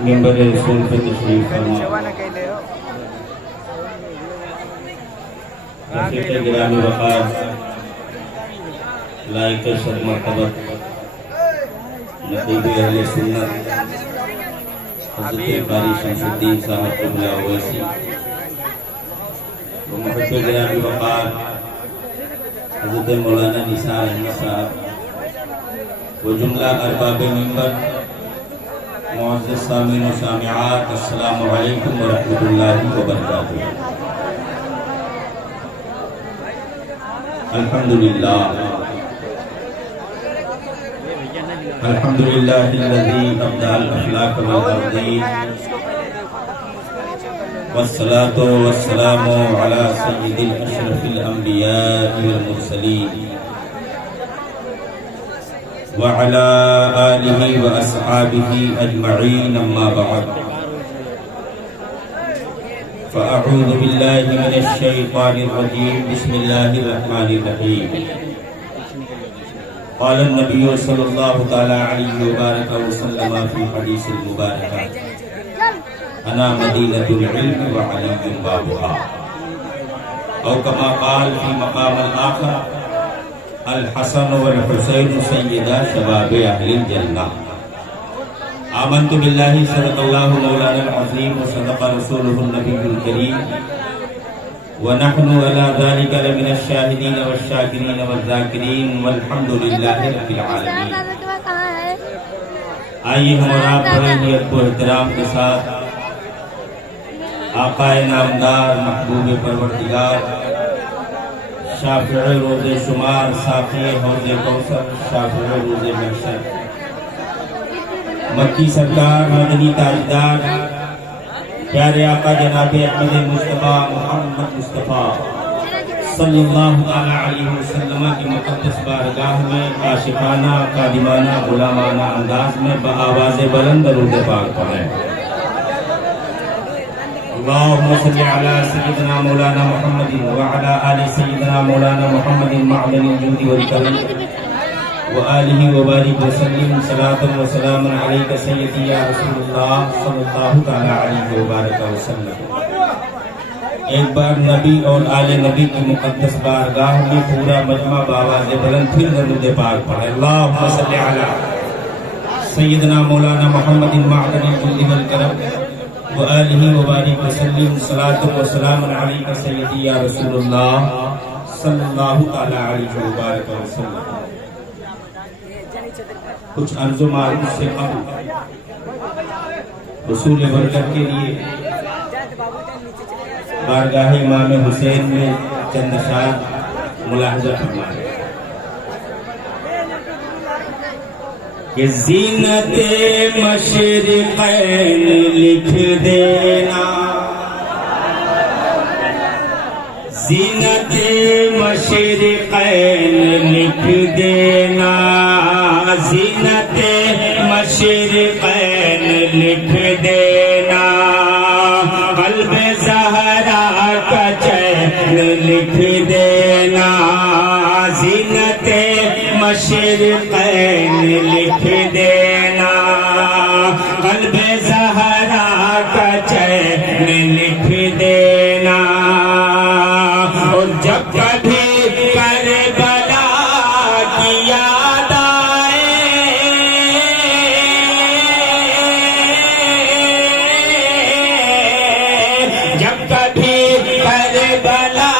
ممبر رسول پر تشریف فرما رفیق گرامی وقار لائق شد مرتبت نقیب اہل سنت حضرت قاری شمس الدین صاحب قبلہ اویسی و محب گرامی وقار حضرت مولانا نثار احمد صاحب و جملہ ارباب ممبر معزز سامعین و سامعات، السلام علیکم ورحمۃ اللہ وبرکاتہ۔ الحمدللہ الحمدللہ الذی ابدع الاخلاق والتقدیر والصلاة والسلام علی سید الاشرف الانبیاء والمرسلین وعلى آلہ واصحابہ اجمعین، اما بعد فاعوذ باللہ من الشیطان الرجیم، بسم اللہ الرحمن الرحیم۔ قال النبی صلی اللہ تعالی علیہ وبارک وسلم فی حدیث المبارکہ، انا مدینۃ العلم وعلی بابها، او کما قال فی مقام الآخر، الحسن والحسین سیدہ شباب اہل الجنہ۔ آمنت باللہ، صدق اللہ مولانا العظیم وصدق رسولہ النبی الکریم، ونحن علی ذلک لمن الشاہدین والشاکرین والذاکرین والحمد للہ رب العالمین۔ آئیے ہم اور آپ بڑے نیت و احترام کے ساتھ آقا نامدار محبوب پروردگار شافع روز شمار، ساقی حوض کوثر، شافع روز محشر، مکی سرکار، مدنی تاجدار، پیارے آقا جناب احمد مصطفیٰ محمد مصطفیٰ صلی اللہ علیہ وسلم کی مقدس بارگاہ میں عاشقانہ، خادمانہ، غلامانہ انداز میں بآواز بلند درود پاک پڑھیں۔ اللہم صلی علی سیدنا مولانا محمد وعلی آل سیدنا مولانا محمد معدن الجود والکرم وآلہ وبارک وسلم، صلاۃ و سلام علیک سیدی یا رسول اللہ صلی اللہ تعالی علیہ وبارک وسلم۔ ایک بار نبی اور آل نبی کی مقدس بارگاہ میں پورا مجمع بآواز بلند پھر درود پاک پڑھے۔ اللہم صلی علی سیدنا مولانا محمد معدن الجود والکرم وآلہ وبارک وسلم، صلاۃ و سلام علیک سیدی یا رسول اللہ صلی اللہ تعالی علیہ وبارک وسلم۔ کچھ عرض و معروف سے قبل حصول برکت کے لیے بارگاہ امام حسین میں چند اشعار ملاحظہ فرمائیں کہ زینت مشرقین لکھ دینا، زینت مشرقین لکھ دینا، زینت مشرقین لکھ دینا، قلب زہرا کا چین لکھ دینا، زینت مشرقین لکھ دینا، قلب زہرا کا چین لکھ دینا۔ اور جب کبھی کربلا کی یاد آئے، جب کبھی کربلا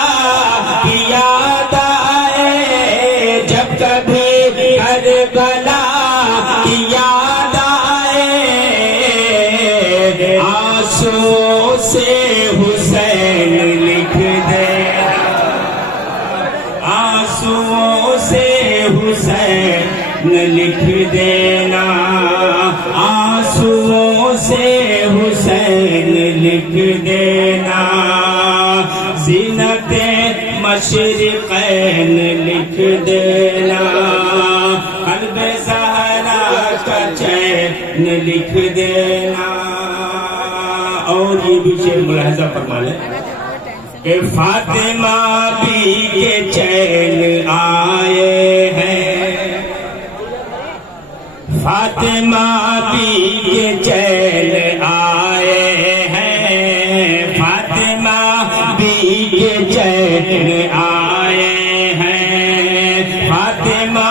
کی یاد آئے، جب کبھی کربلا کی یاد آئے، آنسو سے حسین لکھ دے، آنسو سے حسین لکھ دینا، آنسو سے حسین لکھ دینا، زینت مشرقین لکھ دینا، قلب زہرا کا چین نے لکھ دینا. اور یہ بھی شعر ملاحظہ فرما لیں کہ فاطمہ بھی کے چین آئے ہیں، فاطمہ بھی کے چین آئے ہیں، فاطمہ بھی کے چین آئے ہیں، فاطمہ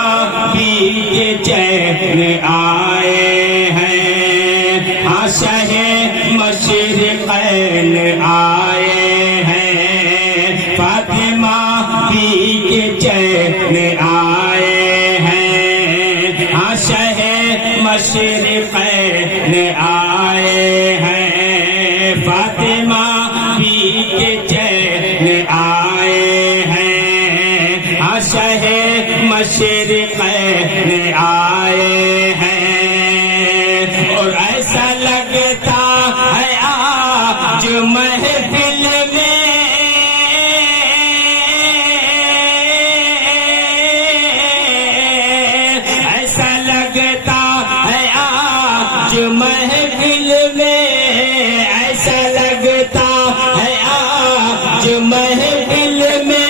بھی کے چین آئے ہیں. ہاں شہ مشرقین آئے ہیں، فاطمہ بھی کے چین آئے ہیں. ہاں شہ مشرقین آئے ہیں، فاطمہ بھی کے چین آئے ہیں. ہاں شہ مشرقین آئے ہیں. اور ایسا لگتا ہے آج محفل میں، ایسا لگتا ہے آج محفل میں، ایسا لگتا ہے آج محفل میں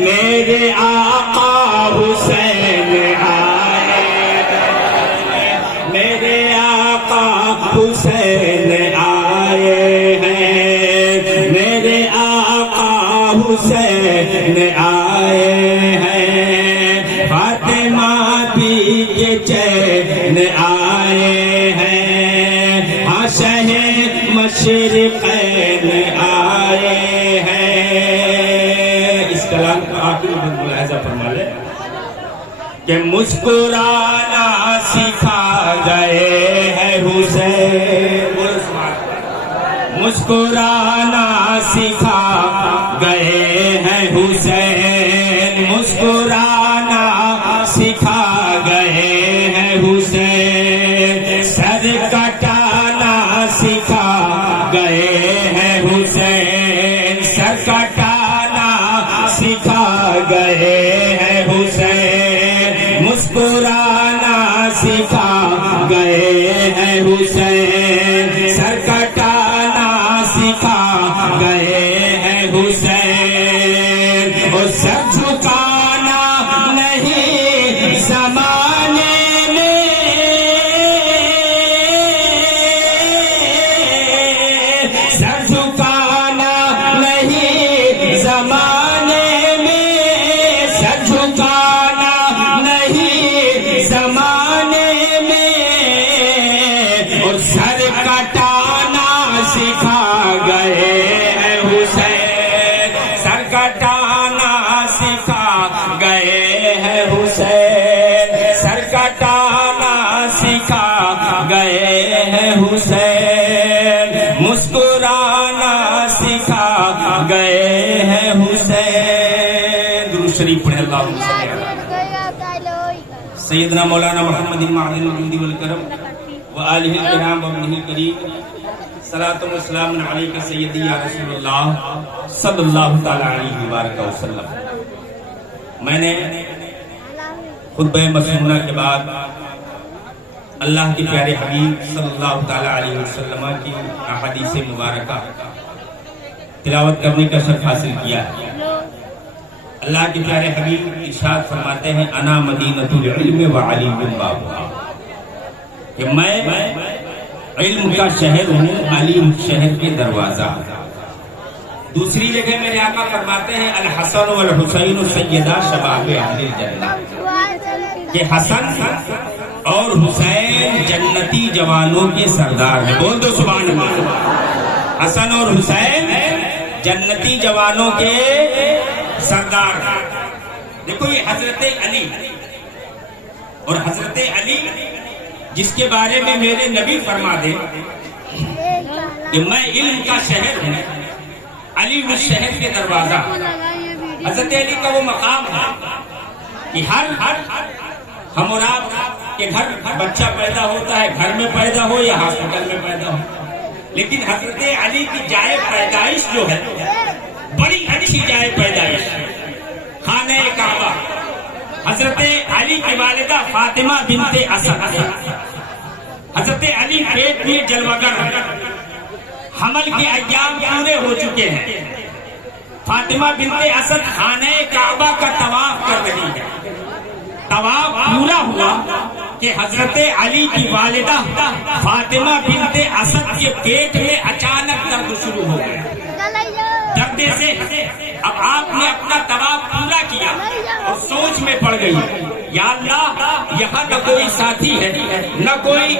میرے آقا حسین آئے، میرے آقا حسین آئے ہیں، میرے آقا حسین آئے ہیں. فاطمہ بھی کے چین آئے ہیں، ہاں شہ مشرقین آئے ہیں. اس کلام کا آخری ملاحظہ فرما لیں کہ مسکرانا سکھا گئے ہیں حسین، مسکرانا سکھا گئے ہیں حسین، مسکرانا سکھا گئے ہیں حسین. سر کٹانا سکھا گئے ہیں حسین، سر کٹانا سکھا گئے ہیں حسین. مسکرانا سکھا گئے ہیں حسین، سر کٹانا سکھا گئے ہیں حسین. اور سر جھکانا نہیں زمانے میں، سر جھکانا نہیں زمانے میں، سر جھکانا نہیں زمانے میں. اور سر کٹانا سکھا گئے ہیں حسین، سر کٹانا سکھا گئے ہیں حسین، سر کٹانا سکھا گئے ہیں حسین. مسکرانا سکھا گئے ہیں حسین. درود شریف پڑھیں. اللہم صلی علی سیدنا مولانا محمد معدن الجود والکرم وآلہ الکرام وابنہ الکریم. صلاۃ و سلام علیک سیدی یا رسول اللہ صلی اللہ تعالی علیہ وآلہ وسلم. میں نے خطبہ مسنونہ کے بعد اللہ کے پیارے حبیب صلی اللہ تعالی علیہ وسلم کی احادیث مبارکہ تلاوت کرنے کا شرف حاصل کیا ہے. اللہ کے پیارے حبیب ارشاد فرماتے ہیں انا مدینۃ العلم وعلی بابها، کہ میں علم کا شہر ہوں، علی شہر کے دروازہ. دوسری جگہ میرے آقا فرماتے ہیں الحسن والحسین سیدا شباب اہل الجنہ، کہ حسن اور حسین جنتی جوانوں کے سردار ہیں. بول دو سبحان اللہ. حسن اور حسین جنتی جوانوں کے سردار. دیکھو یہ حضرت علی، اور حضرت علی جس کے بارے میں میرے نبی فرما دے کہ میں علم کا شہر ہوں، علی اس شہر کے دروازہ. حضرت علی کا وہ مقام ہے کہ ہر ہم اور آپ کے گھر بچہ پیدا ہوتا ہے، گھر میں پیدا ہو یا ہاسپٹل میں پیدا ہو، لیکن حضرت علی کی جائے پیدائش جو ہے بڑی اچھی جائے پیدائش، خانہ کعبہ. حضرت علی کی والدہ فاطمہ بنت اسد، حضرت علی پیٹ میں جلوگر، حمل کے ایام پورے ہو چکے ہیں. فاطمہ بنت اسد خانہ کعبہ کا طواف کر رہی ہے. طواف پورا ہوا کہ حضرت علی کی والدہ فاطمہ بنت اسد کے پیٹ میں اچانک درد شروع ہو گیا. درد سے اب آپ نے اپنا طواف پورا کیا اور سوچ میں پڑ گئی، یا اللہ یہاں نہ کوئی ساتھی ہے، نہ کوئی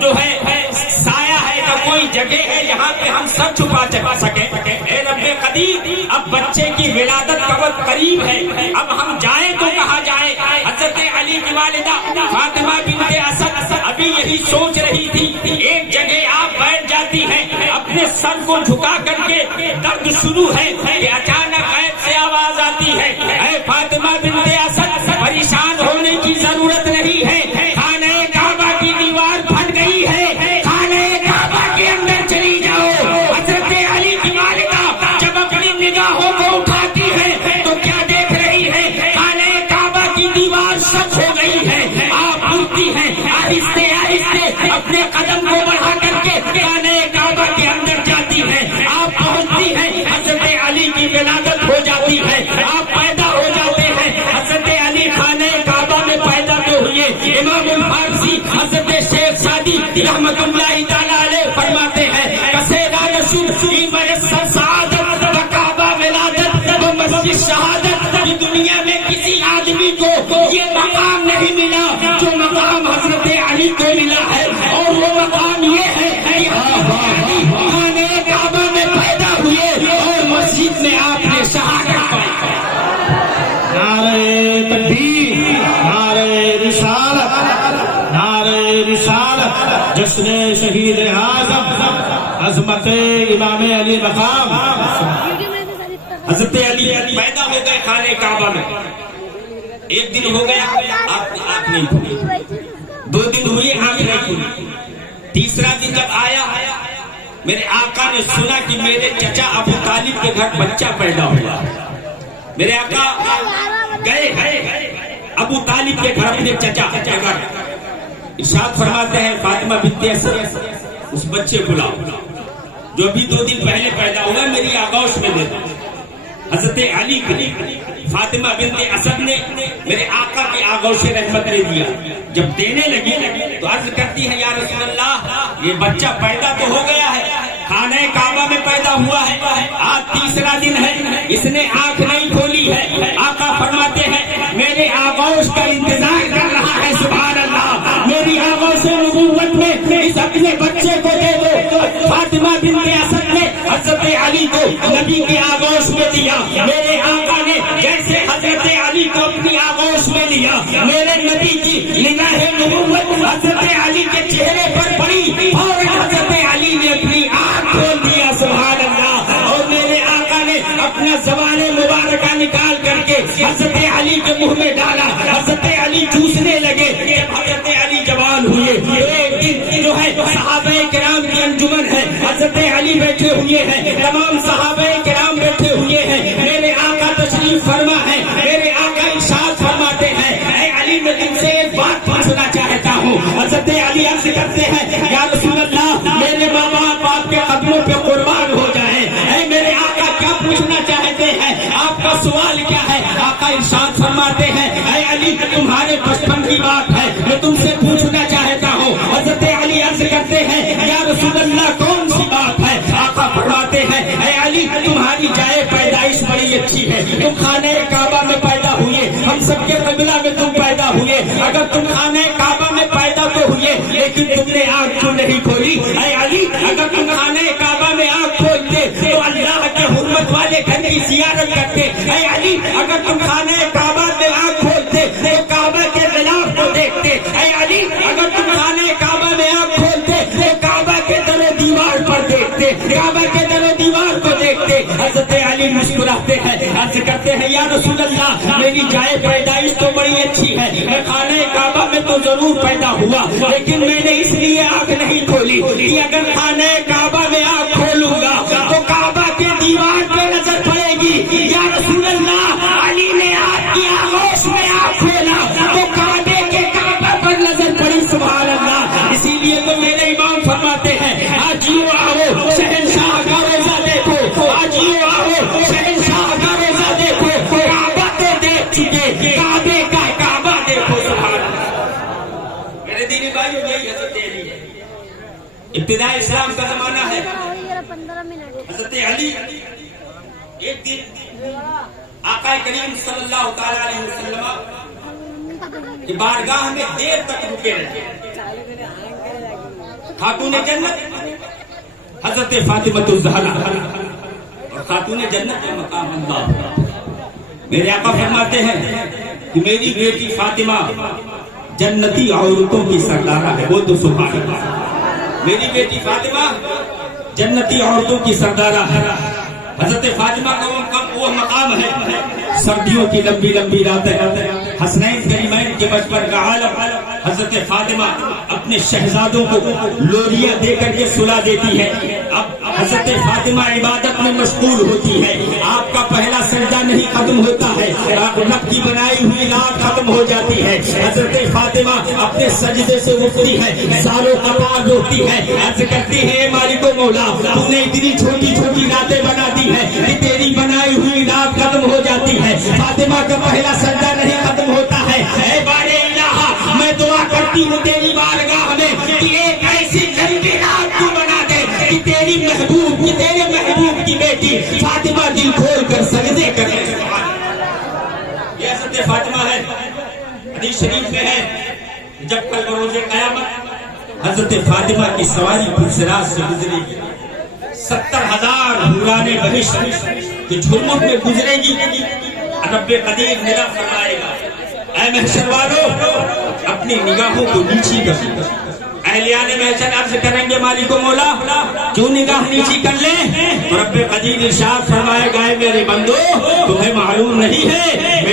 جو ہے سایہ ہے، نہ کوئی جگہ ہے جہاں پہ ہم سب چھپا سکیں. اے رب قدیر، اب بچے کی ولادت کا وقت قریب ہے، اب ہم جائیں تو کہاں جائیں؟ حضرت علی کی والدہ فاطمہ بنت اسد ابھی یہی سوچ رہی تھی. ایک جگہ آپ بیٹھ جاتی ہیں، اپنے سر کو جھکا کر کے درد شروع ہے کہ اچانک غیب سے آواز آتی ہے، اے فاطمہ بنت اسد پریشان ہونے کی ضرورت نہیں ہے، خانہ کعبہ کی دیوار پھٹ گئی ہے، خانہ کعبہ کے اندر چلی جاؤ. حضرت علی کی والدہ جب اپنی نگاہوں کو اٹھاتی ہے تو کیا دیکھ رہی ہے؟ خانہ کعبہ کی دیوار سچ ہو گئی ہے. آپ اٹھتی ہیں، آہستہ آہستہ اپنے قدم کو بڑھا کر کے خانہ کعبہ کے اندر جاتی ہیں. آپ پہنچتی ہیں، حضرت علی کی ولادت ہو جاتی ہے، آپ پیدا ہو جاتے ہیں. حضرت علی خانہ کعبہ میں پیدا تو ہوئے. امام الفارسی حضرت شیخ سعدی رحمت اللہ تعالیٰ علیہ فرماتے ہیں، کسیرا نشور فی میسر سعادت و کعبہ ولادت و مسجد شہادت. دنیا میں کسی آدمی کو یہ مقام نہیں ملا جو مقام حضرت علی کو ملا ہے، اور وہ مقام یہ ہے کہ خانہ کعبہ میں پیدا ہوئے اور مسجد میں آپ نے شہادت پائی. نعرہ تکبیر، نعرہ رسالت، نعرہ رسالت، جشن شہید اعظم عظمت امام علی مقام. حضرت علی پیدا ہو گئے خانہ کعبہ میں. ایک دن ہو گیا آپ نہیں کھلی، 2 دن ہوئے آنکھ نہیں کھلی. تیسرا دن جب آیا میرے آقا نے سنا کہ میرے چچا ابو طالب کے گھر بچہ پیدا ہوا. میرے آقا گئے ابو طالب کے گھر اپنے چچا کے گھر. ارشاد فرماتے ہیں فاطمہ بنت اسد اس بچے کو لاؤ جو بھی 2 دن پہلے پیدا ہوا میری آغوش میں دے دو. حضرت علی فاطمہ بنت اسد نے میرے آقا کی آغوش رحمت نے دیا. جب دینے لگی تو عرض کرتی ہے، یا رسول اللہ یہ بچہ پیدا تو ہو گیا ہے، خانہ کعبہ میں پیدا ہوا ہے، آج تیسرا دن ہے، اس نے آنکھ نہیں کھولی ہے. آقا فرماتے ہیں میرے آغوش کا انتظار کر رہا ہے. سبحان اللہ، میری آغوش نبوت میں اس اپنے بچے کو دے دو. فاطمہ بنت اسد نے حضرت علی کو نبی کی آغوش میں دیا. میرے آقا نے جیسے حضرت علی کو اپنی آغوش میں لیا، میرے نبی کی نگاہ نبوت حضرت علی کے چہرے پر پڑی اور حضرت علی نے اپنی آنکھ کھول دیا. سبحان اللہ. اور میرے آقا نے اپنا زبان مبارکہ نکال کر کے حضرت علی کے منہ میں ڈالا. حضرت علی چوسنے لگے. جب حضرت علی جوان ہوئے، ایک دن جو ہے صحابہ کرام کی انجمن ہے، حضرت علی بیٹھے ہوئے ہیں، تمام صحابہ کرام بیٹھے ہوئے ہیں. میرے آقا تشریف فرما ہے. میرے آقا ارشاد فرماتے ہیں، اے علی میں تم سے ایک بات پوچھنا چاہتا ہوں. حضرت علی عرض کرتے ہیں، یا رسول اللہ میرے ماں باپ آپ کے قدموں پہ قربان ہو جائیں. اے میرے آقا کیا پوچھنا چاہتے ہیں؟ آپ کا سوال کیا ہے؟ آقا ارشاد فرماتے ہیں، اے علی تمہارے بچپن کی بات ہے، میں تم سے پوچھنا چاہتا ہوں. حضرت علی عرض کرتے ہیں، یا رسول اللہ کون سی بات ہے؟ آقا فرماتے ہیں، اے علی تمہاری جائے پیدائش بڑی اچھی ہے، تم خانہ کعبہ میں پیدا ہوئے، ہم سب کے قبلہ میں تم پیدا ہوئے. اگر تم خانہ کعبہ میں پیدا تو ہوئے لیکن تم نے آنکھ کیوں نہیں کھولی؟ اے علی اگر تم خانہ کعبہ میں آنکھ کھولتے تو اللہ کے حرمت والے گھر کی زیارت کرتے. اے علی اگر تم خانہ کعبہ میں آنکھ کھولتے تو کعبہ کے غلاف کو دیکھتے. اے علی اگر تم خانہ کعبہ میں آنکھ کھولتے تو کعبہ کے در و دیوار پر دیکھتے، کعبہ کے در و دیوار کو دیکھتے. حضرت علی مسکراتے ہیں، عرض کرتے ہیں، یا رسول اللہ میری جائے پیدائش تو بڑی اچھی ہے، میں خانہ کعبہ میں تو ضرور پیدا ہوا لیکن میں نے اس لیے آنکھ نہیں کھولی کہ اگر خانہ کعبہ میں آنکھ کھولوں گا تو کعبہ کے دیوار پہ نظر پڑے گی. یا رسول اللہ علی نے آپ کی آغوش میں آنکھ کھولا بھائی یہی حضرت علی ہے. ابتدائی اسلام کا زمانہ ہے. 15 منٹ. حضرت علی ایک دن آقا کریم صلی اللہ تعالی علیہ وسلم کی بارگاہ میں دیر تک رکے رہے. خاتون جنت حضرت فاطمہ الزہرا اور خاتون جنت کا مقام اللہ. میرے آقا فرماتے ہیں کہ میری بیٹی فاطمہ جنتی عورتوں کی سردارہ ہے. وہ تو سبحان اللہ. میری بیٹی فاطمہ جنتی عورتوں کی سردارہ ہے. حضرت فاطمہ کا وہ مقام ہے. سردیوں کی لمبی لمبی راتیں، حسنین کریمین کے بچپن کا عالم. حضرت فاطمہ اپنے شہزادوں کو لوریاں دے کر کے سلا دیتی ہے. اب حضرت فاطمہ عبادت میں مشغول ہوتی ہے. آپ کا پہلا سجدہ نہیں ختم ہوتا ہے، رب کی بنائی ہوئی رات ختم ہو جاتی ہے. حضرت فاطمہ اپنے سجدے سے اٹھتی ہے، سالوں قطار روتی ہے، عرض کرتی ہے مالک و مولا تو نے اتنی چھوٹی چھوٹی راتیں بنا دی ہے کہ تیری بنائی ہوئی رات ختم ہو جاتی ہے. فاطمہ کا پہلا سجدہ نہیں ختم ہوتا ہے. اے بارے الہ میں دعا کرتی ہوں تیری بارگاہ میں کہ ایک ایسی لمبی رات تو بنا دے کہ تیری محبوب کی تیرے محبوب کی بیٹی فاطمہ دل کھول کر سجدے کرے. یہ حضرت فاطمہ ہے. حدیث شریف میں ہے جب کل بروز قیامت حضرت فاطمہ کی سواری پلسرات سے گزرے گی، 70,000 حوران بہشت کے جھرمٹ میں گزرے گی. رب قدیر ندا فرمائے گا اے محشر والو اپنی نگاہوں کو نیچی کر. اہلیان محشر عرض کریں گے مالک و مولا جو نگاہ نیچی کر لیں تو رب قدیر ارشاد فرمائے گا اے میرے بندو تمہیں معلوم نہیں ہے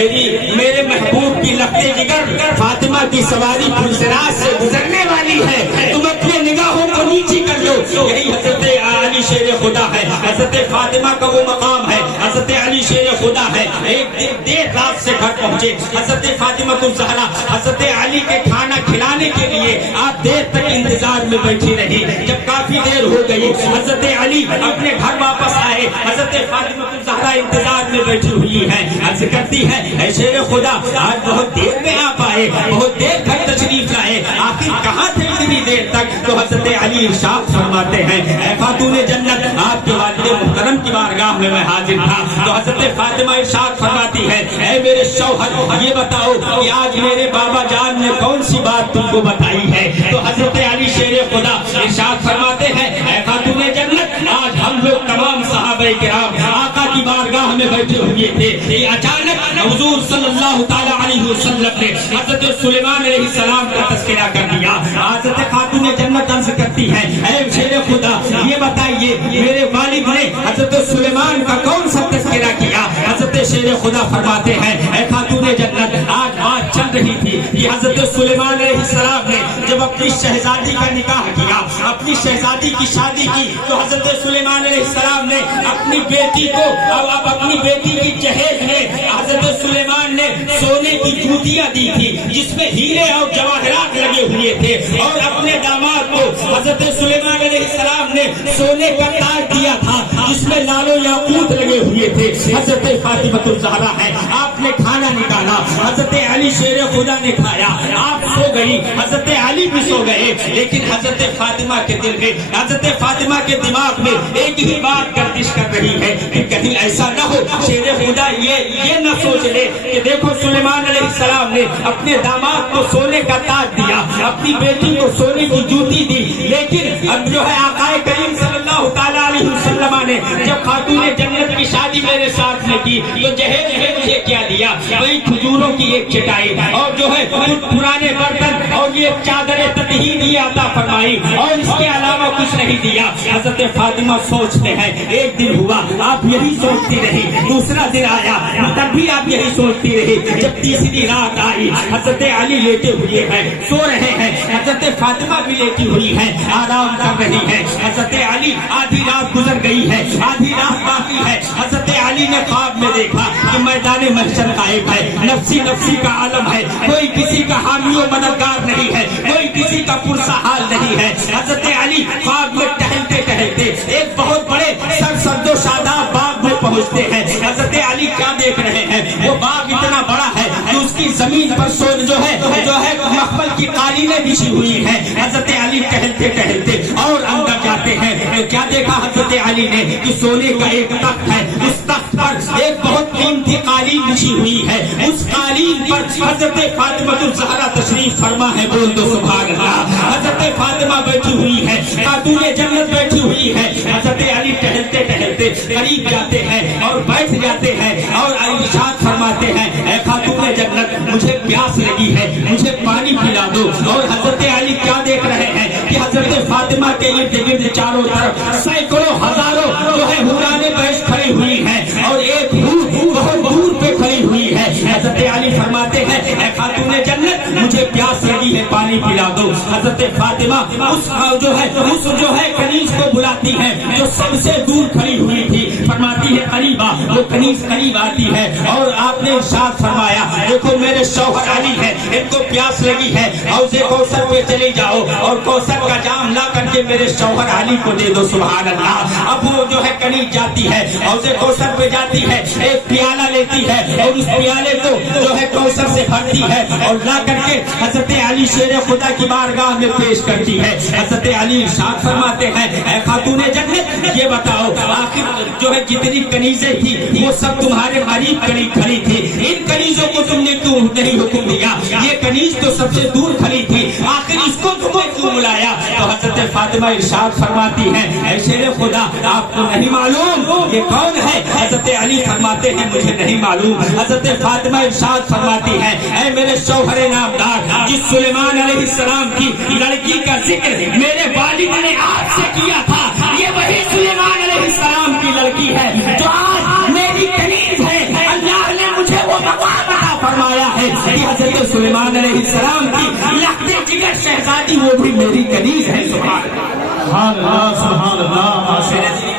میرے محبوب کی لختے جگر فاطمہ کی سواری پلسرات سے گزرنے والی ہے، تم اپنے نگاہوں کو نیچی کر لو. یہی حضرت علی شیر خدا ہے. حضرت فاطمہ کا وہ مقام ہے. حضرت علی شیر خدا ہے. ایک دن دیر رات سے گھر پہنچے حضرت فاطمہ الزہرا حضرت علی کے کھانا کھلانے کے لیے آپ دیر تک انتظار میں بیٹھی رہی. جب کافی دیر ہو گئی حضرت علی اپنے گھر واپس آئے. حضرت فاطمہ الزہرا انتظار میں بیٹھی ہوئی ہے. عرض کرتی ہے اے شیر خدا آج بہت دیر میں آپ آئے، بہت دیر گھر تشریف لائے، آخر کہاں تھے اتنی دیر تک؟ تو حضرت علی ارشاد فرماتے ہیں اے خاتون جنت آپ کے والد محترم کی بارگاہ میں حاضر تھا. تو حضرت فاطمہ ارشاد فرماتی ہے اے میرے شوہر یہ بتاؤ کہ آج میرے بابا جان نے کون سی بات تم کو بتائی ہے؟ تو حضرت علی شیر خدا ارشاد فرماتے ہیں اے خاتون جنت آج ہم لوگ تمام صحابہ کرام آقا کی بارگاہ میں بیٹھے ہوئے تھے کہ اچانک حضور صلی اللہ تعالی علیہ وسلم نے حضرت سلیمان علیہ السلام کا تذکرہ کر دیا. حضرت خاتون جنت عرض کرتی ہے اے شیر خدا یہ بتائیے میرے والد نے حضرت سلیمان کا کون سا تذکرہ کیا؟ حضرت شیر خدا فرماتے ہیں اے خاتون جنت آج بات چل رہی تھی کہ حضرت سلیمان علیہ السلام نے جب اپنی شہزادی کا نکاح کیا، اپنی شہزادی کی شادی کی، تو حضرت سلیمان علیہ السلام نے اپنی بیٹی کو اب اپنی بیٹی کی جہیز میں حضرت سلیمان نے سونے کی جوتیاں دی تھی جس میں ہیرے اور جواہرات لگے ہوئے تھے، اور اپنے داماد کو حضرت سلیمان علیہ السلام نے سونے کا تاج دیا تھا جس میں لال و یاقوت لگے ہوئے تھے. حضرت فاطمہ الزہرا ہے. آپ نے کھانا نکالا، حضرت علی شیر خدا نے کھایا، آپ سو گئی، حضرت علی بھی سو گئے، لیکن حضرت فاطمہ کے دل میں حضرت فاطمہ کے دماغ میں ایک ہی بات گردش کر رہی ہے کہ کہیں ایسا نہ ہو شیر خدا یہ نہ سوچ لے کہ دیکھو سلیمان علیہ السلام نے اپنے داماد کو سونے کا تاج دیا، اپنی بیٹی کو سونے کی جوتی دی، لیکن اب جو ہے آقا کریم صلی اللہ تعالی علیہ وسلم نے جب خاتون جنت کی شادی میرے ساتھ میں کی تو جہیز میں مجھے کیا دیا؟ وہی کھجوروں کی ایک چٹائی اور جو ہے پرانے برتن اور یہ چادر تطہیر یہ عطا فرمائی، اور اس کے علاوہ کچھ نہیں دیا. حضرت فاطمہ سوچتے ہیں ایک دن ہوا آپ یہی سوچتی رہی، دوسرا دن آیا تب بھی آپ یہی سوچتی رہی، جب تیسری رات آئی حضرت علی لیٹے ہوئے ہیں سو رہے ہیں، حضرت فاطمہ بھی لیٹی ہوئی ہے آرام کر رہی ہے. حضرت علی آدھی رات گزر گئی ہے، آدھی رات باقی ہے. حضرت علی نے خواب میں دیکھا کہ میدان محشر قائم ہے، نفسی نفسی کا عالم ہے، کوئی کسی کا حامی و مددگار نہیں ہے، کوئی کسی کا پرسا حال نہیں ہے. حضرت علی خواب میں ٹہلتے ٹہلتے ایک بہت بڑے سرسبز و شاداب باغ میں پہنچتے ہیں. حضرت علی کیا دیکھ رہے ہیں؟ وہ باغ اتنا بڑا ہے کہ اس کی زمین پر جو ہے مخمل کی قالینیں بچھی ہوئی ہیں. حضرت علی ٹہلتے ٹہلتے اور اندر جاتے ہیں تو کیا دیکھا حضرت علی نے کہ سونے کا ایک تخت ہے, اس تخت پر ایک بہت قیمتی قالین بچھی ہوئی ہے. اس قالین پر حضرت فاطمہ الزہرا تشریف فرما ہے. بول دو سبحان اللہ. حضرت فاطمہ بیٹھی ہوئی ہے, خاتون جنت بیٹھی ہوئی ہے. حضرت علی ٹہلتے ٹہلتے قریب جاتے ہیں اور بیٹھ جاتے ہیں اور ارشاد فرماتے ہیں اے خاتون جنت مجھے پیاس لگی ہے, مجھے پانی پلا دو. اور حضرت علی کیا دیکھ رہے ہیں کہ حضرت فاطمہ کے ارد گرد چاروں طرف سینکڑوں ہزاروں جو ہے حورانیں بیٹھ کھڑی ہوئی ہیں اور ایک حور بہت دور پہ کھڑی ہوئی ہے. حضرت علی فرماتے ہیں اے خاتون جنت مجھے پیاس لگی ہے, پانی پلا دو. حضرت فاطمہ اس جو ہے کنیز کو بلاتی ہے جو سب سے دور کھڑی ہوئی تھی. فرماتی ہے قریب آ. وہ کنیز قریب آتی ہے اور آپ نے ارشاد فرمایا دیکھو میرے شوہر علی ہے, ان کو پیاس لگی ہے, حوض کوثر پہ چلی جاؤ اور کوثر کا جام لا کر کے میرے شوہر علی کو دے دو. سبحان اللہ. اب وہ جو ہے کنیز جاتی ہے, حوض کوثر پہ جاتی ہے, ایک پیالہ لیتی ہے اور اس پیالے کو جو ہے کوثر سے بھرتی ہے اور لا کر کے حضرت علی شیر خدا کی بارگاہ میں پیش کرتی ہے. حضرت علی ارشاد فرماتے ہیں اے خاتون جنت یہ بتاؤ آخر جو ہے جتنی کنیزیں تھی وہ سب تمہارے قریب قریب کھڑی تھی, ان کنیزوں کو تم نے کیوں نہیں حکم دیا؟ یہ کنیز تو سب سے دور کھڑی تھی, آخر اس کو تم نے کیوں بلایا؟ تو حضرت فاطمہ ارشاد فرماتی ہیں اے شیر خدا آپ کو نہیں معلوم یہ کون ہے؟ حضرت علی فرماتے ہیں مجھے نہیں معلوم. حضرت فاطمہ ارشاد فرماتی ہے اے میرے شوہر نامدار جس سلیمان علیہ السلام کی لڑکی کا ذکر میرے والد نے آپ سے کیا تھا, یہ وہی سلیمان علیہ السلام کی لڑکی ہے جو آج میری کنیز ہے. اللہ نے مجھے وہ مقام عطا فرمایا ہے کہ حضرت سلیمان علیہ السلام کی لختے جگر شہزادی وہ بھی میری کنیز ہے. سبحان اللہ سبحان اللہ.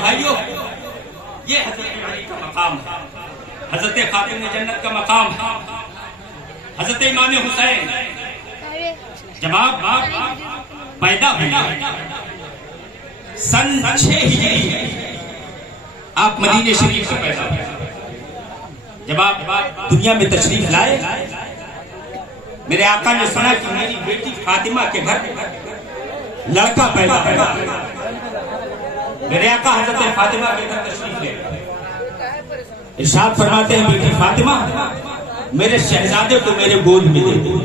بھائیو یہ حضرت علی کا مقام ہے, حضرت خاتون جنت کا مقام ہے. حضرت امام حسین جب آپ پیدا ہوئے سن 6 ہجری آپ مدینہ شریف سے پیدا ہوئے. جب آپ دنیا میں تشریف لائے میرے آقا نے سنا کہ میری بیٹی فاطمہ کے گھر لڑکا پیدا ہوگا. میرے آقا حضرت فاطمہ کے گھر تشریف لے ارشاد فرماتے ہیں بیٹی فاطمہ میرے شہزادے کو میرے گود میں دے دو.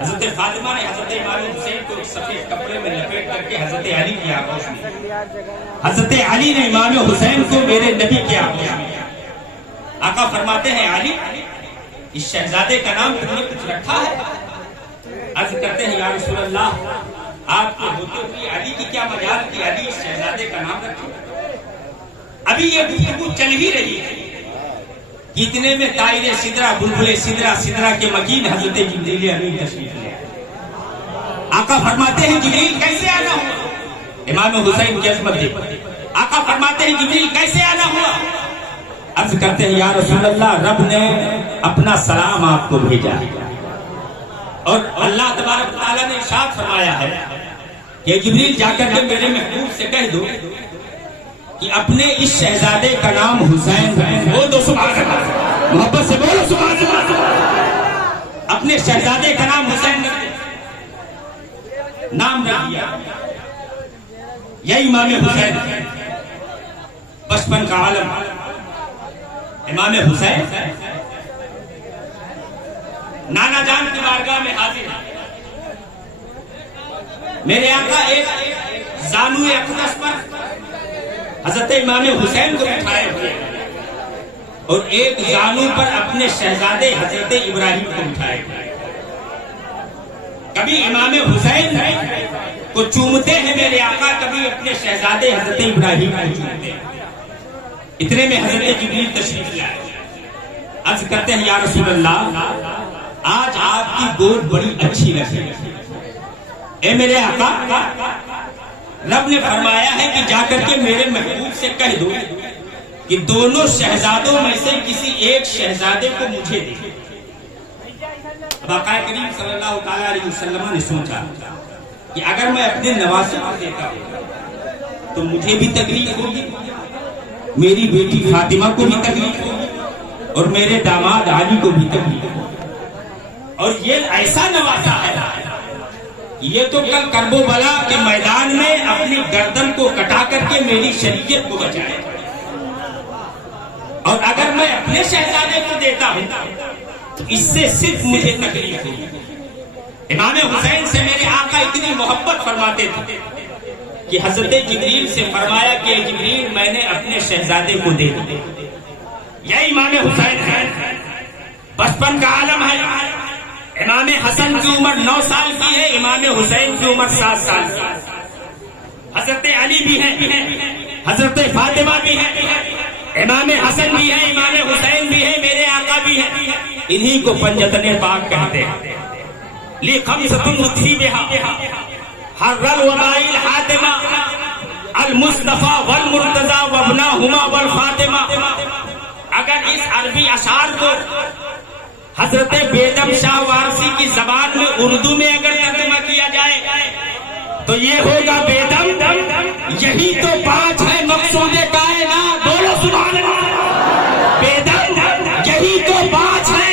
حضرت فاطمہ نے حضرت امام حسین کو ایک سفید کپڑے میں لپیٹ کر کے حضرت علی کی آغوش میں, حضرت علی نے امام حسین کو میرے نبی کی آغوش میں. آقا فرماتے ہیں علی اس شہزادے کا نام تم نے کچھ رکھا ہے؟ عرض کرتے ہیں یا رسول اللہ آپ کے ہوتے ہوئے علی کی کیا مجال کی علی اس شہزادے کا نام رکھے؟ ابھی یہ گفتگو چل ہی رہی ہے اتنے میں طائر سدرہ بلبل سدرہ سدرہ کے مکین حضرت جبریل امین تشریف لے. آقا فرماتے ہیں جبریل کیسے آنا ہوا؟ امام حسین کی عظمت دیکھو. آقا فرماتے ہیں جبریل کیسے آنا ہوا؟ عرض کرتے ہیں یا رسول اللہ رب نے اپنا سلام آپ کو بھیجا اور اللہ تبارک تعالیٰ نے ارشاد فرمایا ہے کہ جبریل جا کر کے میرے محبوب سے کہہ دو کہ اپنے اس شہزادے کا نام حسین ہے. بول دو سبحان اللہ, محبت سے بولو سبحان اللہ. اپنے شہزادے کا نام حسین نام رکھ دیا. یہی امام حسین بچپن کا عالم امام حسین نانا جان کی بارگاہ میں حاضر ہے. میرے آقا ایک زانو اقدس پر حضرت امام حسین کو بٹھائے ہوئے اور ایک زانو پر اپنے شہزادے حضرت ابراہیم کو بٹھائے ہوئے. کبھی امام حسین کو چومتے ہیں میرے آقا, کبھی اپنے شہزادے حضرت ابراہیم کو چومتے ہیں. اتنے میں حضرت جبریل تشریف لائے. عرض کرتے ہیں یا رسول اللہ آج آپ کی گود بڑی اچھی لگی. اے میرے آقا رب نے فرمایا ہے کہ جا کر کے میرے محبوب سے کہہ دو کہ دونوں شہزادوں میں سے کسی ایک شہزادے کو مجھے دے. اب آقا کریم صلی اللہ تعالی علیہ وسلم نے سوچا کہ اگر میں اپنے نواسے کو دیتا ہوں تو مجھے بھی تکلیف ہوگی, میری بیٹی فاطمہ کو بھی تکلیف ہوگی اور میرے داماد علی کو بھی تکلیف ہوگی. اور یہ ایسا نواسا ہے یہ تو کل کربلا کے میدان میں اپنی گردن کو کٹا کر کے میری شریعت کو بچائے، اور اگر میں اپنے شہزادے کو دیتا ہوں تو اس سے صرف مجھے تکلیف ہوئی۔ امام حسین سے میرے آقا اتنی محبت فرماتے تھے کہ حضرت جبریل سے فرمایا کہ جبریل میں نے اپنے شہزادے کو دے دیا۔ یہ امام حسین ہے، بچپن کا عالم ہے۔ امام حسن کی عمر 9 سال کی ہے، امام حسین کی عمر 7 سال کی ہے۔ حضرت علی بھی ہے، حضرت فاطمہ بھی ہے، امام حسن بھی ہے، امام حسین بھی ہے، میرے آقا بھی ہے۔ انہی کو پنجتن پاک کہتے ہیں۔ لِخَمْسَةٌ مُصِيبَهَا حَرَّ الْوَبَائِ الْحَاتِمَةِ الْمُصْطَفَى وَالْمُرْتَضَى وَابْنَاهُمَا وَالْفَاطِمَةِ۔ اگر اس عربی اشعار کو حضرت بیدم شاہ وارسی کی زبان میں اردو میں اگر ترجمہ کیا جائے تو یہ ہوگا: بیدم یہی تو 5 ہے مقصود کائنات، بولو سبحان اللہ۔ بیدم یہی تو 5 ہے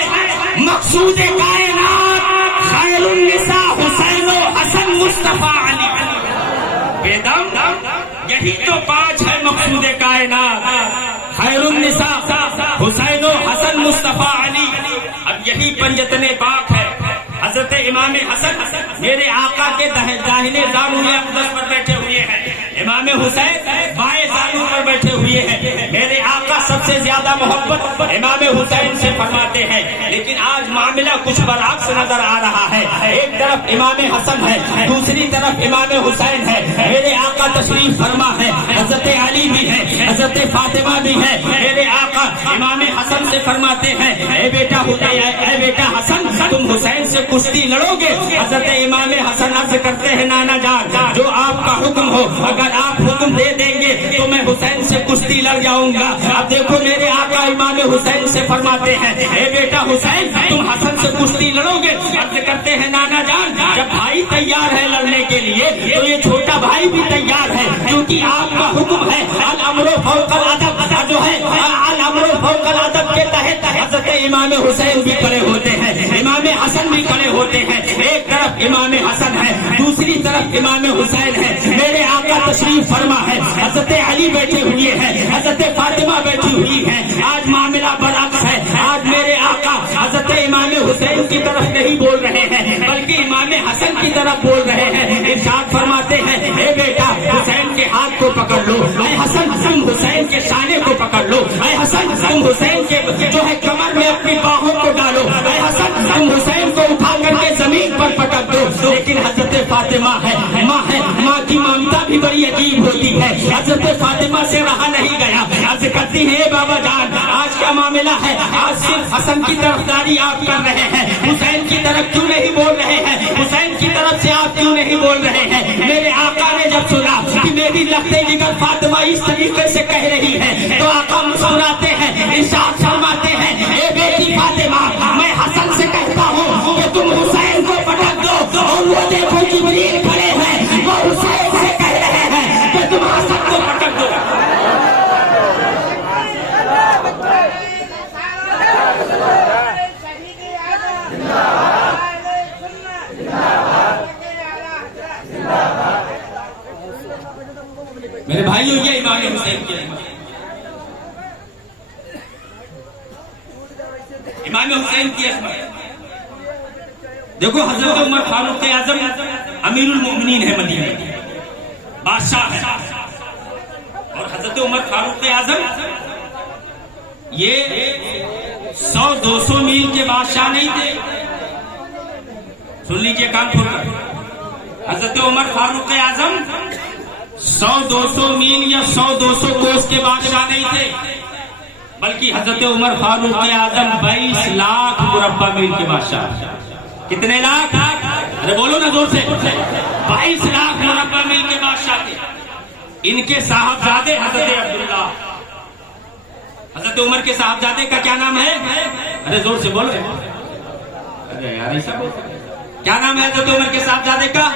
مقصود کائنات، خیر النساء حسین و حسن مصطفیٰ علی۔ بیدم یہی تو 5 ہے مقصود کائنات، خیر النساء حسین و حسن مصطفیٰ علی۔ اب یہی پنجتن پاک ہے۔ حضرت امام حسن میرے آقا کے داہنے زانو اقدس پر بیٹھے ہوئے ہیں، امام حسین بائیں زانو پر بیٹھے ہوئے ہیں۔ میرے آقا سب سے زیادہ محبت امام حسین سے فرماتے ہیں، لیکن آج معاملہ کچھ برعکس نظر آ رہا ہے۔ ایک طرف امام حسن ہے، دوسری طرف امام حسین ہے۔ میرے آقا تشریف فرما ہے، حضرت علی بھی ہے، حضرت فاطمہ بھی ہے۔ میرے آقا امام حسن سے فرماتے ہیں، اے بیٹا حسن، تم حسین سے کشتی لڑو گے؟ حضرت امام حسن عرض کرتے ہیں، نانا جان جو آپ کا حکم ہو، اگر آپ حکم دے دیں گے تو میں حسین سے کشتی لڑ جاؤں گا۔ اب دیکھو میرے آقا امام حسین سے فرماتے ہیں، اے بیٹا حسین، تم حسن سے کشتی لڑو گے؟ عرض کرتے ہیں، نانا جان جب بھائی تیار ہے لڑنے کے لیے تو یہ چھوٹا بھائی بھی تیار ہے، کیونکہ آپ کا حکم ہے الامر فوق الادب، جو ہے الامر فوق الادب کے تحت حضرت امام حسین بھی کھڑے ہوتے ہیں، امام حسن بھی کھڑے ہوتے ہیں۔ ایک طرف امام حسن ہے، دوسری طرف امام حسین ہے۔ میرے آقا تشریف فرما ہے، حضرت علی بیٹھے ہوئے ہیں، حضرت فاطمہ بیٹھی ہوئی ہیں۔ آج معاملہ برعکس ہے، آج میرے آقا حضرت امام حسین کی طرف نہیں بول رہے ہیں بلکہ امام حسن کی طرف بول رہے ہیں۔ ارشاد فرماتے ہیں، اے بیٹا حسین کے ہاتھ کو پکڑ لو، اے حسن تم حسین کے شانے کو پکڑ لو، اے حسن تم حسین کے جو ہے کمر میں اپنی باہوں کو ڈالو، اے حسن تم حسین کو اٹھا کر کے زمین پر پٹک دو۔ لیکن حضرت فاطمہ ہے، ماں کی ممتا بھی بڑی عجیب ہوتی ہے۔ حضرت فاطمہ سے رہا نہیں گیا، عرض کرتی ہے، اے بابا جان آج کیا معاملہ ہے؟ آج صرف حسن کی طرفداری آپ کر رہے ہیں، حسین کی طرف کیوں نہیں بول رہے ہیں؟ حسین کی طرف سے آپ کیوں نہیں بول رہے ہیں؟ میرے آقا نے جب سنا کہ میری لختے جگر فاطمہ اس طریقے سے کہہ رہی ہے تو آقا مسکراتے ہیں، ارشاد فرماتے ہیں، اے بیٹی فاطمہ میں حسن سے کہتا ہوں کہ تم حسین کو پٹک دو، اور وہ دیکھو جبریل کھڑے ہیں، وہ حسین سے کہہ رہے ہیں کہ تم حسن کو پٹک دو۔ میرے بھائیو یہ امام حسین کی امام حسین کی عظمت دیکھو۔ حضرت عمر فاروق اعظم امیر المؤمنین ہے، مدینہ بادشاہ ہے، اور حضرت عمر فاروق اعظم یہ 100-200 میل کے بادشاہ نہیں تھے۔ سن لیجئے کان کھول کر، حضرت عمر فاروق اعظم 100-200 میل یا 100-200 کوس کے بادشاہ نہیں تھے، بلکہ حضرت عمر فاروق اعظم 22 لاکھ مربع میل کے بادشاہ۔ کتنے لاکھ؟ ارے بولو نا زور سے۔ 22 لاکھ مربع میل کے بادشاہ تھے۔ ان کے صاحبزادے حضرت عبداللہ، حضرت عمر کے صاحبزادے کا کیا نام ہے؟ ارے زور سے بولو، ارے یار ایسا بولو، کیا نام ہے حضرت عمر کے صاحبزادے کا؟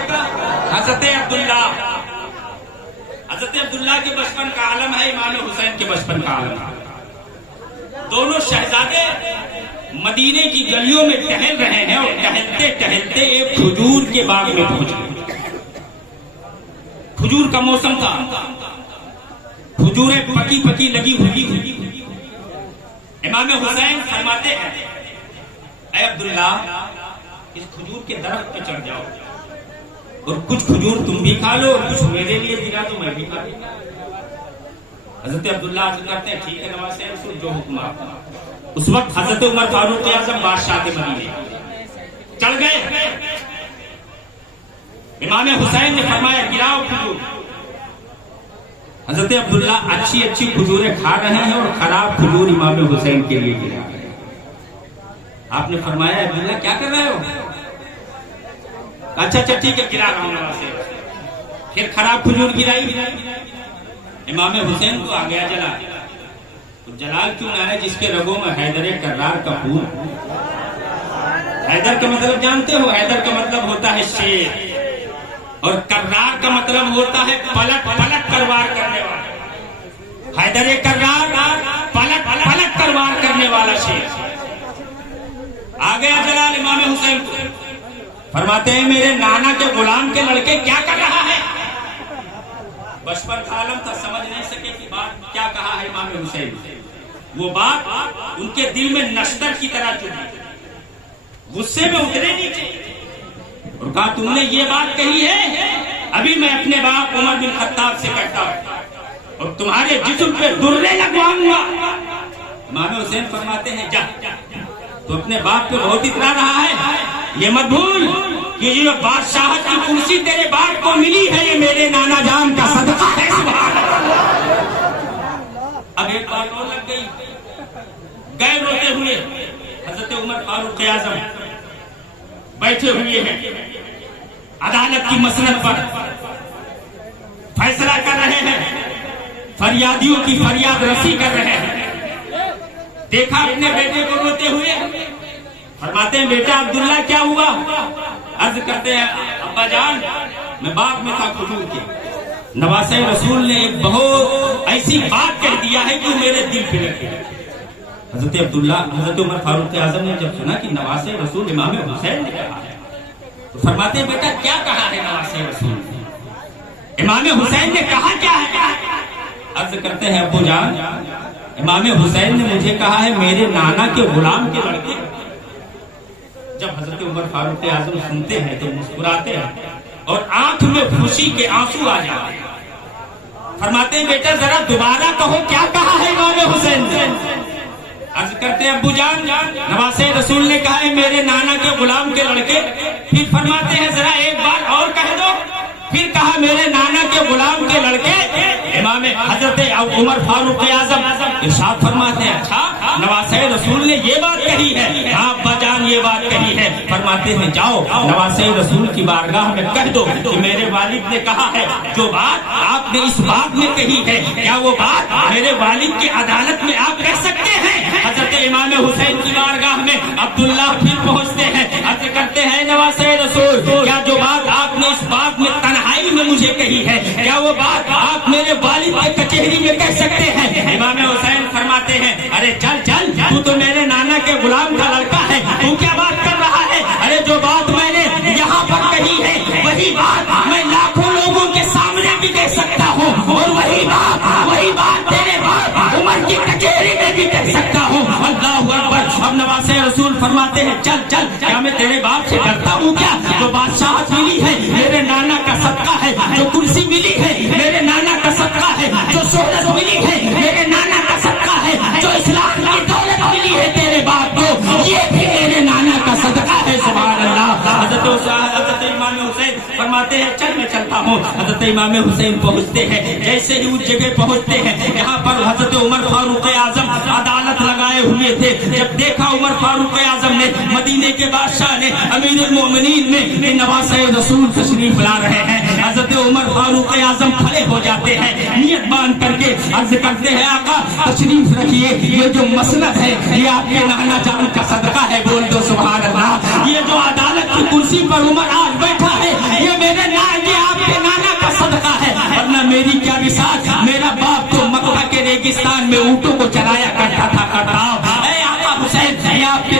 حضرت عبداللہ۔ حضرت عبداللہ کے بچپن کا عالم ہے، امام حسین کے بچپن کا عالم ہے۔ دونوں شہزادے مدینے کی گلیوں میں ٹہل رہے ہیں اور ٹہلتے ٹہلتے ایک کھجور کے باغ میں پہنچ گئے. کھجور کا موسم تھا, کھجوریں پکی پکی لگی ہوئی. امام حسین فرماتے ہیں اے عبداللہ اس کھجور کے درخت پہ چڑھ جاؤ اور کچھ کھجور تم بھی کھا لو اور کچھ میرے لیے گرا تو میں بھی کھا لوں. حضرت عبداللہ عرض کرتے ہیں ٹھیک ہے نواز رسول جو حکم آپ. اس وقت حضرت عمر فاروق اعظم بادشاہ کے مدینے چڑھ گئے. امام حسین نے فرمایا گراؤ کھجور. حضرت عبداللہ اچھی اچھی کھجوریں کھا رہے ہیں اور خراب کھجور امام حسین کے لیے گرا. آپ نے فرمایا عبداللہ کیا کر رہے ہو؟ اچھا ٹھیک ہے گرا رہا ہوں نواز. پھر خراب کھجور گرائی. امام حسین کو آ گیا جلا. جلال کیوں نہ ہے جس کے رگوں میں حیدر کرار کا خون. حیدر کا مطلب جانتے ہو؟ حیدر کا مطلب ہوتا ہے شیر اور کرار کا مطلب ہوتا ہے پلٹ پلٹ کر وار کرنے والا. حیدر کرار پلٹ پلٹ کر وار کرنے والا شیر. آ گیا جلال امام حسین کو. فرماتے ہیں میرے نانا کے غلام کے لڑکے کیا کر رہا ہے؟ بچپن کا عالم تھا, سمجھ نہیں سکے کہ بات کیا کہا ہے امام حسین. وہ بات ان کے دل میں نشتر کی طرح چلی. غصے میں اترے نیچے اور کہا تم نے یہ بات کہی ہے ابھی میں اپنے باپ عمر بن خطاب سے کہتا ہوں اور تمہارے جسم پہ درے لگواؤں گا. امام حسین فرماتے ہیں جا تو اپنے باپ پہ بہت اترا رہا ہے. یہ مت بھول کہ یہ بادشاہت کی کرسی تیرے باپ کو ملی ہے یہ میرے نانا جان کا صدقہ ہے. سبحان اللہ. اب ایک بات اور لگ گئی. گئے روتے ہوئے. حضرت عمر فاروق اعظم بیٹھے ہوئے ہیں عدالت کی مسند پر فیصلہ کر رہے ہیں. فریادیوں کی فریاد رسی کر رہے ہیں. دیکھا اپنے بیٹے کو روتے ہوئے. فرماتے ہیں بیٹا عبداللہ کیا ہوا؟ عرض کرتے ہیں ابا جان میں باغ میں تھا کھجور کے. نواز رسول نے ایک بہت ایسی بات کہہ دیا ہے کہ میرے دل پہ لگے. حضرت عمر فاروق اعظم نے جب سنا کہ نواز رسول امام حسین نے کہا ہے تو فرماتے ہیں بیٹا کیا کہا ہے نواز رسول نے؟ امام حسین نے کہا کیا ہے؟ عرض کرتے ہیں ابو جان امام حسین نے مجھے کہا ہے میرے نانا کے غلام کے لڑکے. جب حضرت عمر فاروق اعظم سنتے ہیں تو مسکراتے ہیں اور آنکھ میں خوشی کے آنسو آ جاتے ہیں. فرماتے ہیں بیٹا ذرا دوبارہ کہو کیا کہا ہے امام حسین نے؟ عرض کرتے ہیں ابو جان نواز رسول نے کہا ہے میرے نانا کے غلام کے لڑکے. پھر فرماتے ہیں ذرا ایک بار اور کہہ دو. پھر کہا میرے نانا کے غلام کے لڑکے. امام حضرت عمر فاروق اعظم ارشاد فرماتے ہیں اچھا نواز رسول نے یہ بات کہی ہے؟ ہاں ابا جان یہ بات کہی ہے. فرماتے ہیں جاؤ نواز رسول کی بارگاہ میں کہہ دو کہ میرے والد نے کہا ہے جو بات آپ نے اس بات میں کہی ہے کیا وہ بات میرے والد کی عدالت میں آپ کہہ سکتے ہیں؟ حضرت امام حسین کی بارگاہ میں عبداللہ پھر پہنچتے ہیں. عرض کرتے ہیں نواز رسول کیا جو بات آپ نے اس بات میں تنہائی میں مجھے کہی ہے کیا وہ بات آپ میرے والد کی کچہری میں کہہ سکتے ہیں؟ امام حسین فرماتے ہیں ارے چل چل تو تو میرے نانا کے غلام کا لڑکا ہے تو کیا بات کر رہا ہے؟ ارے جو بات میں نے یہاں پر کہی ہے وہی بات میں لاکھوں لوگوں کے سامنے بھی کہہ سکتا ہوں اور وہی بات تیرے باپ عمر کی کچہری میں بھی کہہ سکتا ہوں. اللہ اکبر. اب نواز رسول فرماتے ہیں چل چل کیا میں تیرے باپ سے ڈرتا ہوں کیا؟ جو بادشاہت ملی ہے میرے نانا کا صدقہ ہے. جو کرسی ملی ہے میرے نانا کا صدقہ ہے. جو شہرت ملی ہے میرے نانا کا صدقہ ہے. جو اسلام کی دولت ملی ہے تیرے باپ کو یہ بھی میرے نانا کا صدقہ ہے. سبحان اللہ. حضرت امام حسین فرماتے ہیں چل میں چلتا ہوں. حضرت امام حسین پہنچتے ہیں. جیسے ہی اس جگہ پہنچتے ہیں جہاں پر حضرت عمر فاروق اعظم عدالت لگائے ہوئے تھے. جب دیکھا عمر فاروق اعظم نے مدینے کے بادشاہ نے امیر المومنین نے نواز رسول تشریف لا رہے ہیں. حضرت عمر فاروق اعظم کھڑے ہو جاتے ہیں نیت باندھ کر کے. عرض کرتے ہیں آقا تشریف رکھیے. یہ جو مسند ہے یہ آپ کے نانا جان کا صدقہ ہے. بول دو سبحان اللہ. یہ جو عدالت کی کرسی پر عمر آج بیٹھا ہے یہ میرے یہ آپ کے نانا کا صدقہ ہے. ورنہ میری کیا مثال. میرا باپ تو مکہ کے ریگستان میں اونٹوں کو چرایا کرتا تھا. اے آقا حسین یہ آپ کے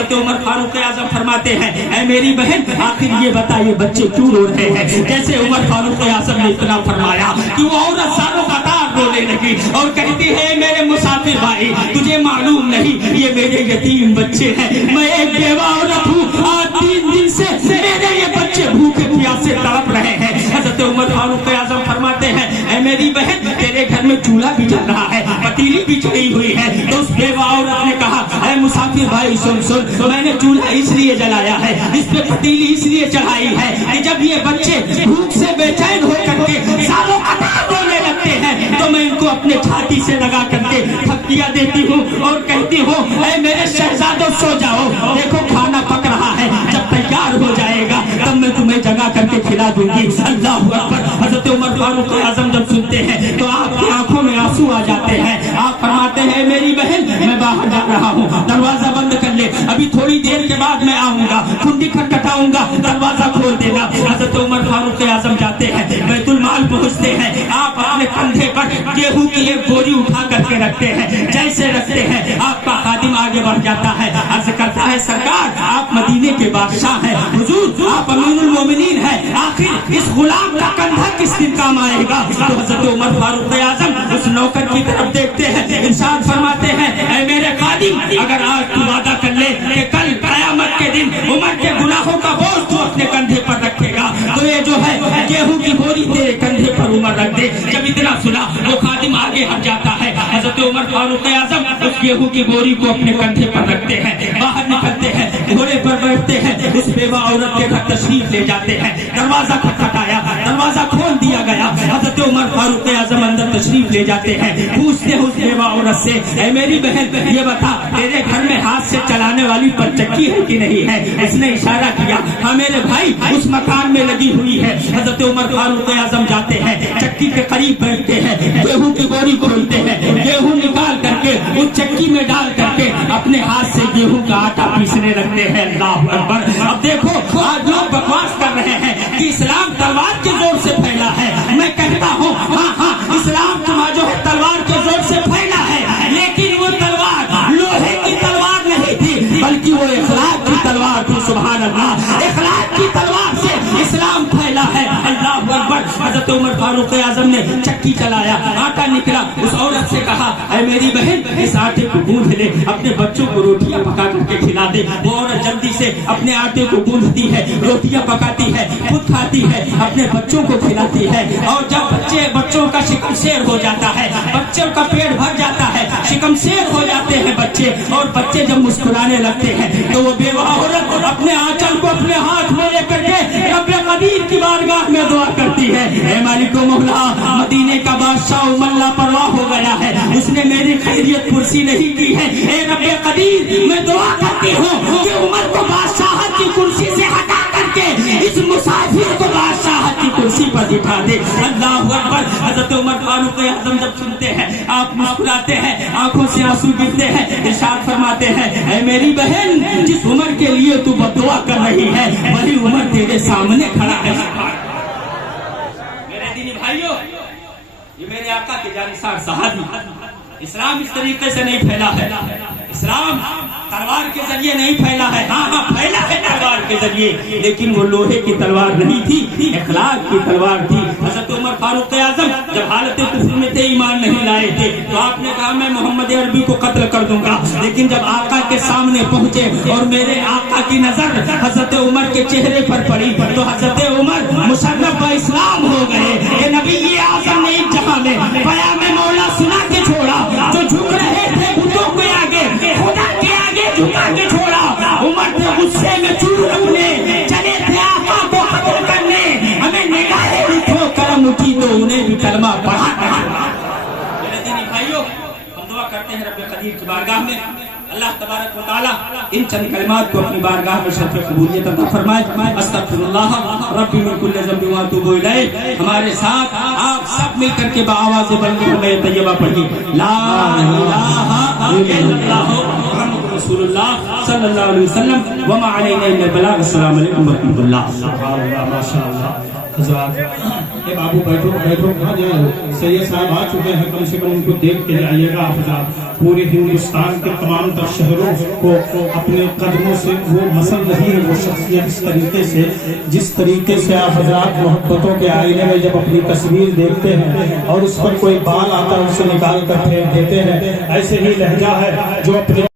حضرت عمر فاروق اعظم فرماتے ہیں اے میری بہن آخر یہ بتا یہ بچے کیوں رو رہے ہیں؟ جیسے عمر فاروق اعظم نے اتنا فرمایا کہ وہ عورت سالوں کا دار رونے لگی اور کہتی ہے میرے مسافر بھائی تجھے معلوم نہیں یہ میرے یتیم بچے ہیں، میں ایک بیوہ عورت ہوں، آج 3 دن سے میرے یہ بچے بھوکے پیاسے تڑپ رہے ہیں۔ حضرت عمر فاروق اعظم فرماتے ہیں اے میری بہن تیرے گھر میں چولہا بھی جل رہا ہے، پتیلی بھی چڑھی ہوئی ہے۔ تو اس بیوہ عورت نے کہا اے مسافر بھائی سن میں نے چولہا اس لیے جلایا ہے، اس پہ پتیلی اس لیے چڑھائی ہے کہ جب یہ بچے بھوک سے بے چین ہو کر کے سالوں قطار رونے لگتے ہیں تو میں ان کو اپنے چھاتی سے لگا کر کے تھپکیاں دیتی ہوں اور کہتی ہوں اے میرے شہزادوں سو جاؤ، دیکھو کھانا پک رہا ہے، جب تیار ہو جائے گا تب میں تمہیں جگا کر کے کھلا دوں گی۔ اللہ اکبر۔ حضرت عمر فاروق اعظم جب سنتے ہیں تو آپ کی آنکھوں میں آنسو آ جاتے ہیں، آپ فرماتے ہیں میری بہن میں باہر جا رہا ہوں، دروازہ بند کر لے، ابھی تھوڑی دیر کے بعد میں آؤں گا، کنڈی کھٹکھٹاؤں گا، دروازہ کھول دینا۔ حضرت عمر فاروق اعظم جاتے ہیں، بیت المال پہنچتے ہیں، آپ اپنے کندھے پر گیہوں کی ایک بوری اٹھا کر کے رکھتے ہیں، جیسے رکھتے ہیں آپ کا خادم آگے بڑھ جاتا ہے، عرض کرتا ہے سرکار آپ مدینے کے بادشاہ ہیں، حضور آپ امین المومنین ہیں، آخر اس غلام کا کندھا کس دن کام آئے گا؟ تو حضرت عمر فاروق اعظم اس نوکر کی طرف دیکھتے ہیں، ارشاد فرماتے ہیں اے میرے خادم اگر آج تو وعدہ کر لے کہ کل قیامت کے دن عمر کے گناہوں کا بوجھ تو اپنے کندھے پر رکھے گا تو یہ جو ہے گیہوں کی بوری تیرے کندھے پر عمر رکھ دے۔ جب اتنا سنا وہ خادم آگے ہٹ جاتا ہے، حضرت عمر فاروق اعظم اس گیہوں کی بوری کو اپنے کندھے پر رکھتے ہیں، باہر نکلتے ہیں، گھوڑے پر بیٹھتے ہیں، اس بیوہ عورت کے گھر تشریف لے جاتے ہیں، دروازہ کھٹکھٹایا، دروازہ کھول دیا گیا، حضرت عمر فاروق اعظم اندر تشریف لے جاتے ہیں، پوچھتے ہیں اس بیوہ عورت سے اے میری بہن یہ بتا تیرے گھر میں ہاتھ سے چلانے والی پرچکی ہے کہ نہیں ہے؟ اس نے اشارہ کیا ہاں میرے بھائی اس مکان میں لگی ہوئی ہے۔ حضرت عمر فاروق اعظم جاتے ہیں، چکی کے قریب بیٹھتے ہیں، گیہوں کی بوری کھولتے ہیں، گیہوں نکال کر کے اس چکی میں ڈال کر کے اپنے ہاتھ سے گیہوں کا آٹا پیسنے لگتے ہیں۔ اللہ اکبر۔ اب دیکھو آج لوگ بکواس کر رہے ہیں کہ اسلام تلوار کے زور سے پھیلا ہے، میں کہتا ہوں ہاں اسلام تمہارا جو ہے تلوار کے زور سے پھیلا ہے، لیکن وہ تلوار لوہے کی تلوار نہیں تھی بلکہ وہ اخلاق کی تلوار تھی۔ سبحان اللہ، اخلاق کی تلوار سے اسلام پھیلا ہے۔ اللہ اکبر۔ حضرت عمر فاروق اعظم نے چکی چلایا، آٹا نکلا، اس عورت سے کہا اے میری بہن اس آٹے کو گوندھ لے، اپنے بچوں کو روٹیاں پکا کر کے کھلا دے۔ وہ عورت جلدی سے اپنے آٹے کو گوندھتی ہے، روٹیاں پکاتی ہے، خود کھاتی ہے، اپنے بچوں کو کھلاتی ہے، اور جب بچوں کا شکم سیر ہو جاتا ہے، بچوں کا پیٹ بھر جاتا ہے، شکم سیر ہو جاتے ہیں بچے، اور بچے جب مسکرانے لگتے ہیں تو وہ بیوہ عورت اپنے آنچل کو اپنے ہاتھ میں لے کر کے رب قدیر کی بارگاہ میں دعا کرتی ہے اے مالک و مولا مدینے کا بادشاہ عمر لاپرواہ ہو گیا ہے، اس نے میری خیریت پرسی نہیں کی ہے، اے رب قدیر میں دعا کرتی ہوں کہ عمر کو بادشاہت کی کرسی سے ہٹا کر کے اس مسافر کو بادشاہت کی کرسی پر بٹھا دے۔ اللہ اکبر۔ حضرت عمر فاروق اعظم جب سنتے ہیں آپ مسکراتے ہیں، آنکھوں سے آنسو گرتے ہیں، ارشاد فرماتے ہیں اے میری بہن جس عمر کے لیے تو بددعا کر رہی ہے وہی عمر تیرے سامنے کھڑا ہے۔ میرے دینی بھائیوں یہ میرے آقا کے جانثار صحابی، اسلام اس طریقے سے نہیں پھیلا ہے، اسلام تلوار کے ذریعے نہیں پھیلا ہے، ہاں پھیلا ہے تلوار کے ذریعے، لیکن وہ لوہے کی تلوار نہیں تھی، اخلاق کی تلوار تھی۔ حضرت عمر فاروق اعظم جب حالت کفر میں تھے، ایمان نہیں لائے تھے، تو آپ نے کہا میں محمد عربی کو قتل کر دوں گا، لیکن جب آقا کے سامنے پہنچے اور میرے آقا کی نظر حضرت عمر کے چہرے پر پڑی تو حضرت عمر مشرف و اسلام ہو گئے۔ یہ نبی اعظم نے ایک جگہ میں پیام مولا سنا کے چھوڑا، جو جھک رہے تھے بتوں کے آگے خدا کے آگے جھکا کے چھوڑا، عمر تھے غصے میں چور اپنے چلے تھے آقا کو قتل کرنے، ہمیں نگاہیں اٹھو کرم اٹھی تو انہیں بھی کلمہ پڑھا کر چھوڑا۔ میرے دینی بھائیوں ہم دعا کرتے ہیں رب قدیر کی بارگاہ میں اللہ تبارک و تعالی ان چند کلمات کو اپنی بارگاہ میں شرف قبولیت عطا فرمائے۔ استغفر اللہ ربی من کل ذنب و اتوب الیہ۔ ہمارے ساتھ آپ سب مل کر کے بآواز بلند کلمہ طیبہ پڑھیے، لا الہ الا اللہ محمد رسول اللہ صلی اللہ علیہ وسلم وما علینا الا البلاغ۔ السلام علیکم و رحمۃ اللہ۔ ماشاء اللہ حضرات یہ بابو بیٹھو بیٹھو کہاں جائیں، سید صاحب آ چکے ہیں، کم سے کم ان کو دیکھ کے جائیے گا حضرات۔ پورے ہندوستان کے تمام تر شہروں کو اپنے قدموں سے وہ مسل رہی ہے وہ شخصیت اس طریقے سے، جس طریقے سے آپ حضرات محبتوں کے آئینے میں جب اپنی تصویر دیکھتے ہیں اور اس پر کوئی بال آتا ہے اسے نکال کر پھینک دیتے ہیں، ایسے ہی لہجہ ہے جو اپنے